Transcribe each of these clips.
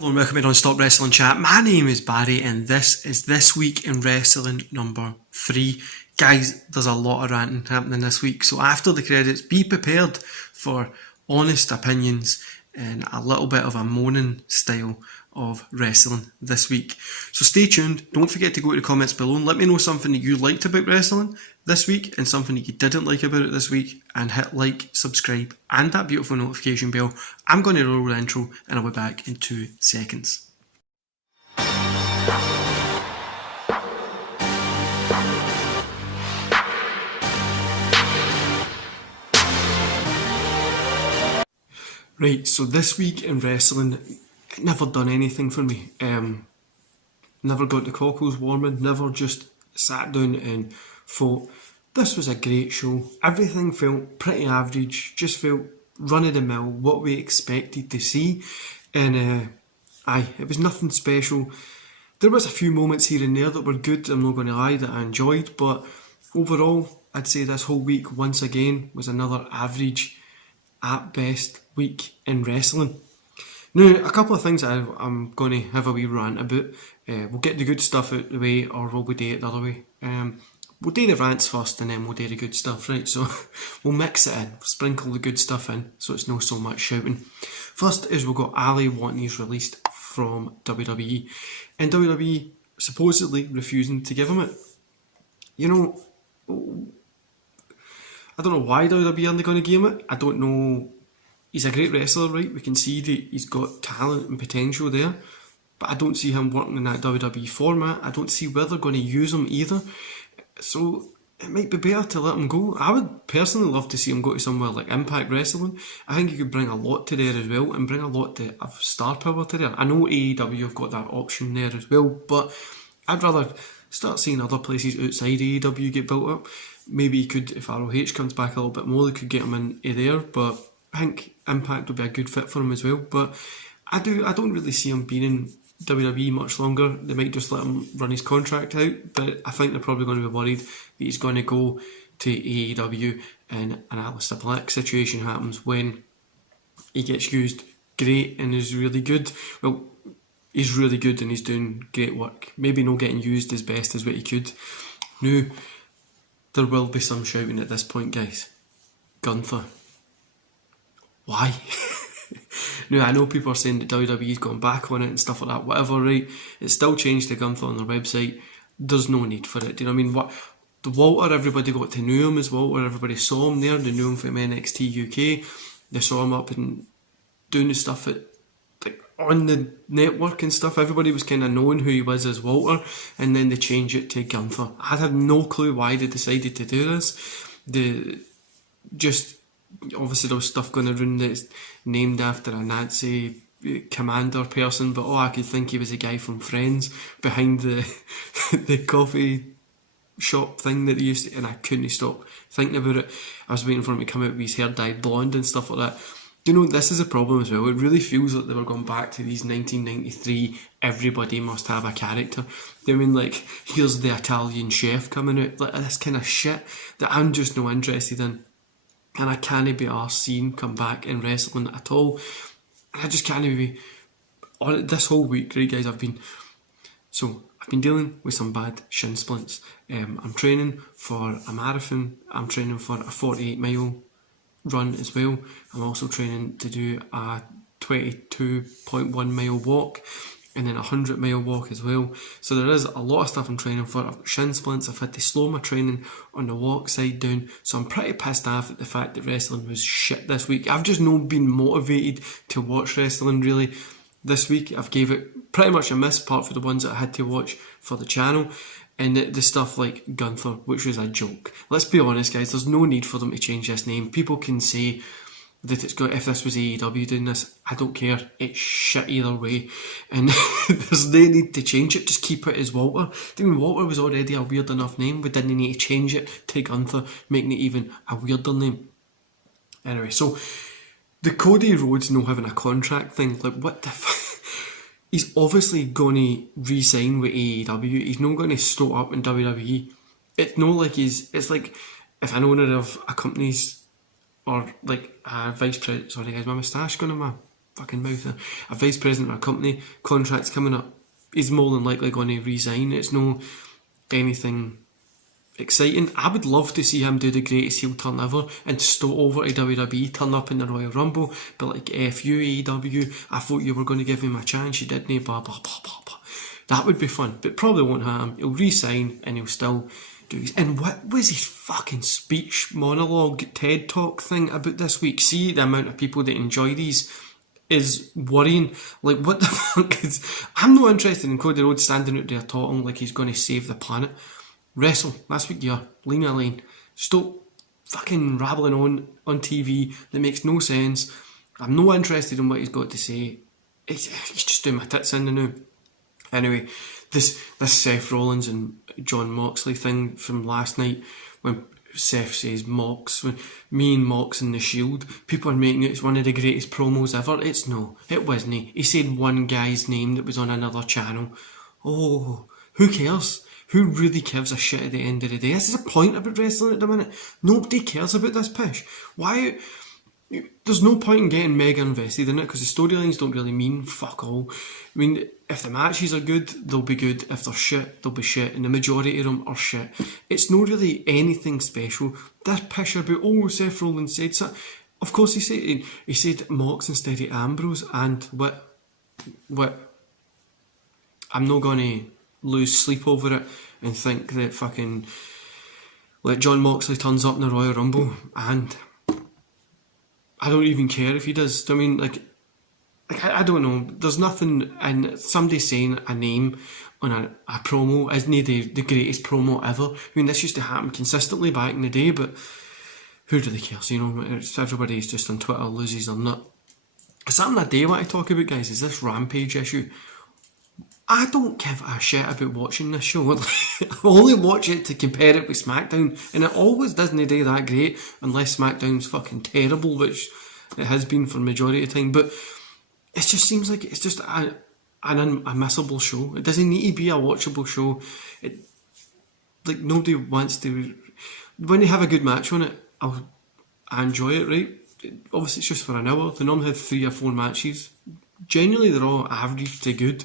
Hello and welcome to Non-Stop Wrestling Chat. My name is Barry and this is This Week in Wrestling number 3. Guys, there's a lot of ranting happening this week, so after the credits, be prepared for honest opinions and a little bit of a moaning style of wrestling this week. So stay tuned, don't forget to go to the comments below and let me know something that you liked about wrestling this week and something that you didn't like about it this week, and hit like, subscribe and that beautiful notification bell. I'm going to roll the intro and I'll be back in 2 seconds. Right, so this week in wrestling, it never done anything for me. Never got the cockles warming, never just sat down and thought, this was a great show. Everything felt pretty average, just felt run-of-the-mill, what we expected to see. And it was nothing special. There was a few moments here and there that were good, I'm not going to lie, that I enjoyed, but overall, I'd say this whole week, once again, was another average, at best, week in wrestling. Now, a couple of things that I'm going to have a wee rant about. We'll get the good stuff out the way, or will we do it the other way? We'll do the rants first and then we'll do the good stuff, right? So we'll mix it in, sprinkle the good stuff in, so it's not so much shouting. First is we've got Ali wanting his released from WWE, and WWE supposedly refusing to give him it. You know, I don't know why WWE aren't going to give him it. I don't know. He's a great wrestler, right? We can see that he's got talent and potential there, but I don't see him working in that WWE format. I don't see where they're going to use him either. So it might be better to let him go. I would personally love to see him go to somewhere like Impact Wrestling. I think he could bring a lot to there as well, and bring a lot of star power to there. I know AEW have got that option there as well, but I'd rather start seeing other places outside AEW get built up. Maybe he could, if ROH comes back a little bit more, they could get him in there, but I think Impact would be a good fit for him as well. But I don't really see him being in WWE much longer. They might just let him run his contract out, but I think they're probably going to be worried that he's going to go to AEW and an Aleister Black situation happens when he gets used great and is really good. Well, he's really good and he's doing great work. Maybe not getting used as best as what he could. Now, there will be some shouting at this point, guys. Gunther. Why? Now, I know people are saying that WWE's gone back on it and stuff like that, whatever, right? It's still changed to Gunther on their website. There's no need for it. Do you know what I mean? What the Walter, everybody got to know him as Walter, everybody saw him there, they knew him from NXT UK, they saw him up and doing the stuff on the network and stuff. Everybody was kind of knowing who he was as Walter, and then they changed it to Gunther. I had no clue why they decided to do this. Obviously there was stuff going around that's named after a Nazi commander person, but I could think he was a guy from Friends behind the the coffee shop thing that he used to, and I couldn't stop thinking about it. I was waiting for him to come out with his hair dyed blonde and stuff like that. You know, this is a problem as well. It really feels like they were going back to these 1993 everybody must have a character. I mean, like, here's the Italian chef coming out, like this kind of shit that I'm just not interested in. And I can't be arsed seeing come back in wrestling at all. And I just can't be on it this whole week, right, guys? I've been dealing with some bad shin splints. I'm training for a marathon. I'm training for a 48-mile run as well. I'm also training to do a 22.1 mile walk and then a 100-mile walk as well. So there is a lot of stuff I'm training for. I've got shin splints. I've had to slow my training on the walk side down. So I'm pretty pissed off at the fact that wrestling was shit this week. I've just not been motivated to watch wrestling really this week. I've gave it pretty much a miss, apart for the ones that I had to watch for the channel. And the stuff like Gunther, which was a joke. Let's be honest, guys, there's no need for them to change this name. People can say that it's good. If this was AEW doing this, I don't care. It's shit either way. And there's no need to change it. Just keep it as Walter. I mean, Walter was already a weird enough name. We didn't need to change it to Gunther, making it even a weirder name. Anyway, so the Cody Rhodes not having a contract thing, like, what the fuck? He's obviously going to re-sign with AEW. He's not going to start up in WWE. It's not like it's like if an owner of a company's or like a vice president, sorry guys, my moustache going on my fucking mouth there. A vice president of a company, contract's coming up. He's more than likely going to resign. It's no anything exciting. I would love to see him do the greatest heel turn ever and stow over to WWE, turn up in the Royal Rumble, but like, F you AEW, I thought you were going to give him a chance, you didn't, blah blah blah blah blah. That would be fun, but probably won't happen. He'll resign and he'll still do his... And what was his fucking speech monologue TED Talk thing about this week? See, the amount of people that enjoy these is worrying. Like, what the fuck is... I'm not interested in Cody Rhodes standing out there talking like he's going to save the planet. Wrestle, that's what you are. Leave me alone. Stop fucking rabbling on TV that makes no sense. I'm not interested in what he's got to say. He's just doing my tits in the now. Anyway, this Seth Rollins and John Moxley thing from last night, when Seth says Mox, when me and Mox in the Shield, people are making it as one of the greatest promos ever. It's no, it wasn't. He said one guy's name that was on another channel. Oh, who cares? Who really gives a shit at the end of the day? This is a point about wrestling at the minute. Nobody cares about this pish. Why? There's no point in getting mega invested in it because the storylines don't really mean fuck all. I mean, if the matches are good, they'll be good. If they're shit, they'll be shit. And the majority of them are shit. It's not really anything special. This pish about, oh, Seth Rollins said so. Of course he said Mox instead of Ambrose, and what I'm not going to lose sleep over it and think that fucking like John Moxley turns up in the Royal Rumble, and I don't even care if he does. I mean, like I don't know. There's nothing, and somebody saying a name on a promo isn't the greatest promo ever. I mean, this used to happen consistently back in the day, but who really cares? You know, everybody's just on Twitter loses or not. Something I do want to talk about, guys, is this Rampage issue. I don't give a shit about watching this show. I only watch it to compare it with SmackDown, and it always doesn't do that great unless SmackDown's fucking terrible, which it has been for the majority of the time. But it just seems like it's just an unmissable show. It doesn't need to be a watchable show. Like, nobody wants to... When they have a good match on it, I enjoy it, right? Obviously, it's just for an hour. They normally have 3 or 4 matches. Generally, they're all average to good.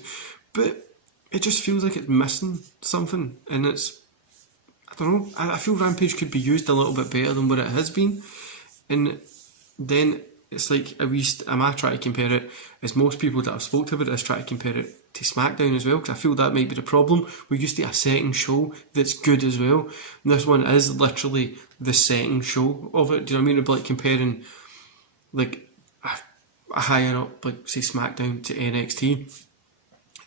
But it just feels like it's missing something, and it's, I don't know, I feel Rampage could be used a little bit better than what it has been. And then it's like, at least, am I trying to compare it, as most people that I've spoke to about it try to compare it to SmackDown as well, because I feel that might be the problem. We used to get a second show that's good as well, and this one is literally the second show of it. Do you know what I mean? It'd be like comparing like a higher up, like say SmackDown to NXT.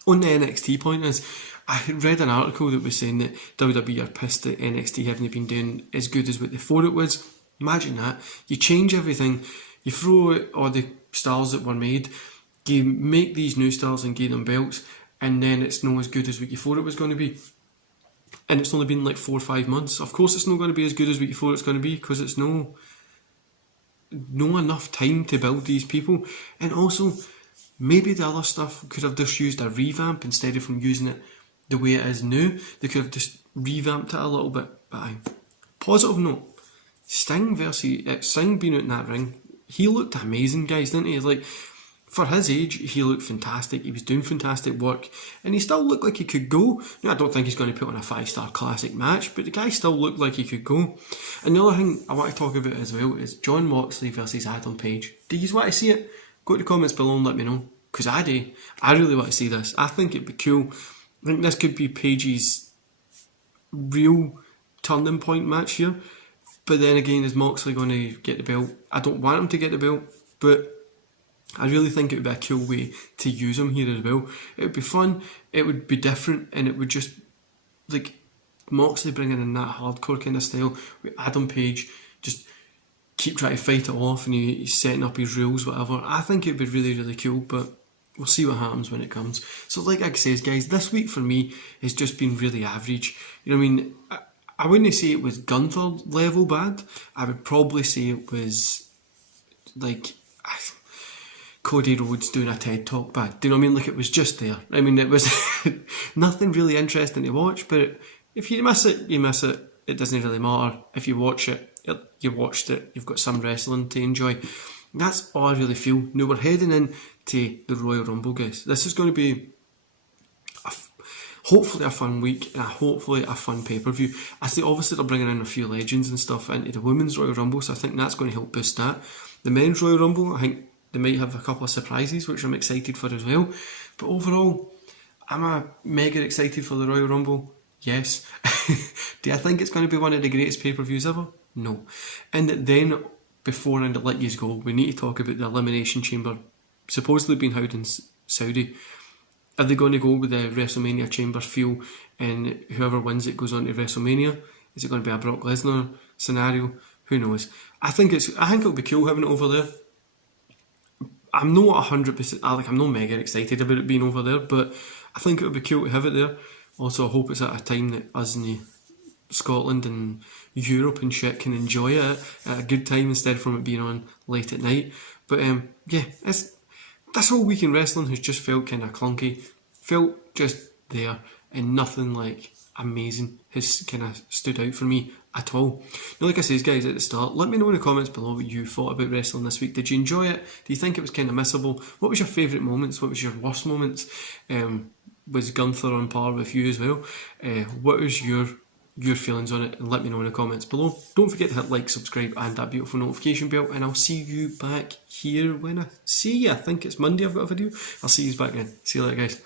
On the NXT point is, I had read an article that was saying that WWE are pissed that NXT haven't been doing as good as what they thought it was. Imagine that. You change everything, you throw out all the stars that were made, you make these new stars and give them belts, and then it's not as good as what you thought it was going to be. And it's only been like 4 or 5 months. Of course it's not going to be as good as what you thought it's going to be, because it's no enough time to build these people. And also, maybe the other stuff could have just used a revamp instead of from using it the way it is now. They could have just revamped it a little bit. But positive note, Sting being out in that ring, he looked amazing, guys, didn't he? Like, for his age, he looked fantastic. He was doing fantastic work, and he still looked like he could go. Now, I don't think he's going to put on a 5-star classic match, but the guy still looked like he could go. And the other thing I want to talk about as well is John Moxley versus Adam Page. Do you want to see it? Go to the comments below and let me know, because I do. I really want to see this. I think it'd be cool. I think this could be Page's real turning point match here. But then again, is Moxley going to get the belt? I don't want him to get the belt, but I really think it would be a cool way to use him here as well. It would be fun, it would be different, and it would just, like, Moxley bringing in that hardcore kind of style with Adam Page just keep trying to fight it off, and he's setting up his rules, whatever. I think it'd be really, really cool, but we'll see what happens when it comes. So like I says, guys, this week for me has just been really average. You know what I mean? I wouldn't say it was Gunther level bad. I would probably say it was like Cody Rhodes doing a TED Talk bad. Do you know what I mean? Like, it was just there. I mean, it was nothing really interesting to watch, but if you miss it, you miss it. It doesn't really matter. If you watch it, you watched it. You've got some wrestling to enjoy. That's all I really feel. Now we're heading into the Royal Rumble, guys. This is going to be hopefully a fun week and hopefully a fun pay-per-view. I see obviously they're bringing in a few legends and stuff into the Women's Royal Rumble, so I think that's going to help boost that. The Men's Royal Rumble, I think they might have a couple of surprises, which I'm excited for as well. But overall, am I mega excited for the Royal Rumble? Yes. Do I think it's going to be one of the greatest pay-per-views ever? No. And then, before I let you go, we need to talk about the Elimination Chamber supposedly being held in Saudi. Are they going to go with the WrestleMania Chamber feel and whoever wins it goes on to WrestleMania? Is it going to be a Brock Lesnar scenario? Who knows? I think it'll be cool having it over there. I'm not 100%, I'm not mega excited about it being over there, but I think it would be cool to have it there. Also, I hope it's at a time that us in Scotland and Europe and shit can enjoy it at a good time instead from it being on late at night. But yeah, this whole week in wrestling has just felt kind of clunky, felt just there, and nothing like amazing has kind of stood out for me at all. Now, like I said, guys, at the start, let me know in the comments below what you thought about wrestling this week. Did you enjoy it? Do you think it was kind of missable? What was your favourite moments? What was your worst moments? Was Gunther on par with you as well? What was your feelings on it? And let me know in the comments below. Don't forget to hit like, subscribe and that beautiful notification bell, and I'll see you back here when I see you. I think it's Monday I've got a video. I'll see you back then. See you later, guys.